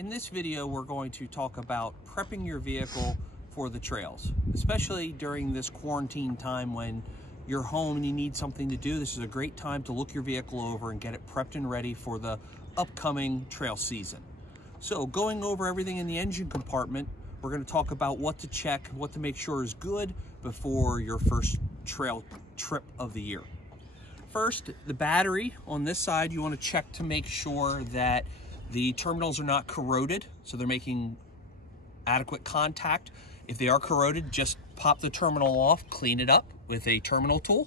In this video, we're going to talk about prepping your vehicle for the trails, especially during this quarantine time when you're home and you need something to do. This is a great time to look your vehicle over and get it prepped and ready for the upcoming trail season. So going over everything in the engine compartment, we're going to talk about what to check, what to make sure is good before your first trail trip of the year. First, the battery on this side, you want to check to make sure that the terminals are not corroded, so they're making adequate contact. If they are corroded, just pop the terminal off, clean it up with a terminal tool,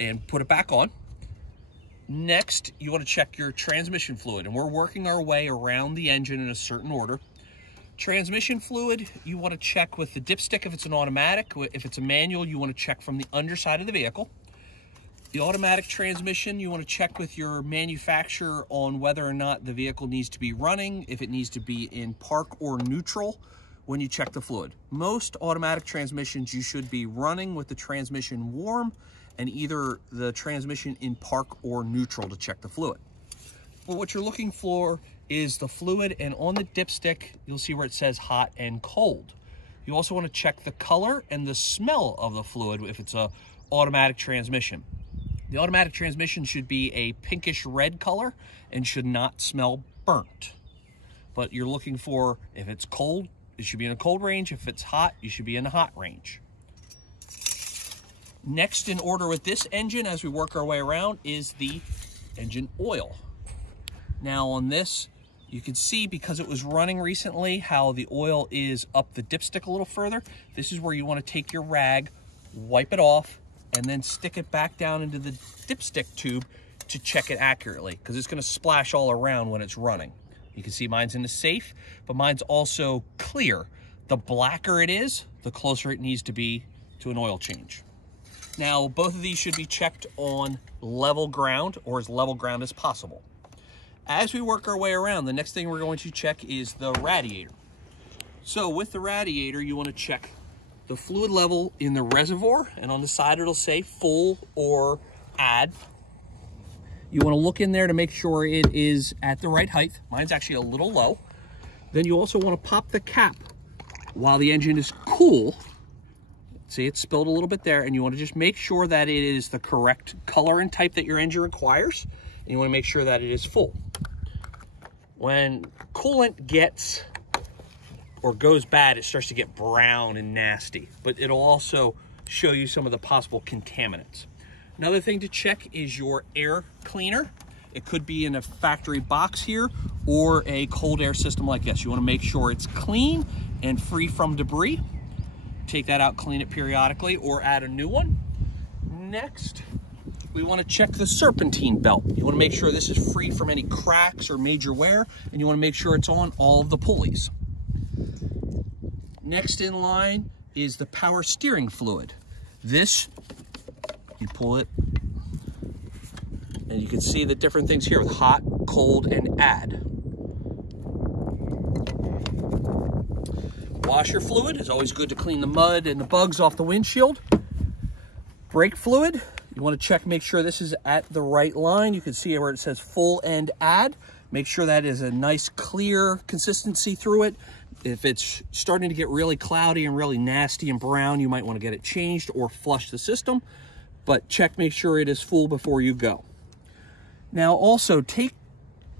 and put it back on. Next, you want to check your transmission fluid, and we're working our way around the engine in a certain order. Transmission fluid, you want to check with the dipstick if it's an automatic. If it's a manual, you want to check from the underside of the vehicle. The automatic transmission, you want to check with your manufacturer on whether or not the vehicle needs to be running, if it needs to be in park or neutral when you check the fluid. Most automatic transmissions, you should be running with the transmission warm and either the transmission in park or neutral to check the fluid. But what you're looking for is the fluid, and on the dipstick, you'll see where it says hot and cold. You also want to check the color and the smell of the fluid if it's an automatic transmission. The automatic transmission should be a pinkish red color and should not smell burnt. But you're looking for, if it's cold, it should be in a cold range. If it's hot, you should be in the hot range. Next in order with this engine, as we work our way around, is the engine oil. Now on this, you can see because it was running recently how the oil is up the dipstick a little further. This is where you want to take your rag, wipe it off, and then stick it back down into the dipstick tube to check it accurately, because it's going to splash all around when it's running. You can see mine's in the safe, but mine's also clear. The blacker it is, the closer it needs to be to an oil change. Now, both of these should be checked on level ground, or as level ground as possible. As we work our way around, the next thing we're going to check is the radiator. So with the radiator, you want to check the fluid level in the reservoir, and on the side it'll say full or add. You want to look in there to make sure it is at the right height. Mine's actually a little low. Then you also want to pop the cap while the engine is cool. See, it's spilled a little bit there, and you want to just make sure that it is the correct color and type that your engine requires, and you want to make sure that it is full. When coolant gets or goes bad, it starts to get brown and nasty, but it'll also show you some of the possible contaminants. Another thing to check is your air cleaner. It could be in a factory box here or a cold air system like this. You want to make sure it's clean and free from debris. Take that out, clean it periodically, or add a new one. Next, we want to check the serpentine belt. You want to make sure this is free from any cracks or major wear, and you want to make sure it's on all of the pulleys. Next in line is the power steering fluid. This, you pull it, and you can see the different things here with hot, cold, and add. Washer fluid is always good to clean the mud and the bugs off the windshield. Brake fluid, you want to check, make sure this is at the right line. You can see where it says full and add. Make sure that is a nice clear consistency through it. If it's starting to get really cloudy and really nasty and brown, you might want to get it changed or flush the system, but check, make sure it is full before you go. Now also take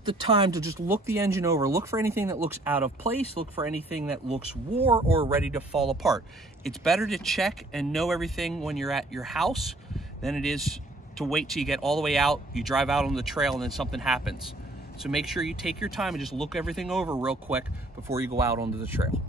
the time to just look the engine over. Look for anything that looks out of place. Look for anything that looks wore or ready to fall apart. It's better to check and know everything when you're at your house than it is to wait till you get all the way out, you drive out on the trail, and then something happens. So make sure you take your time and just look everything over real quick before you go out onto the trail.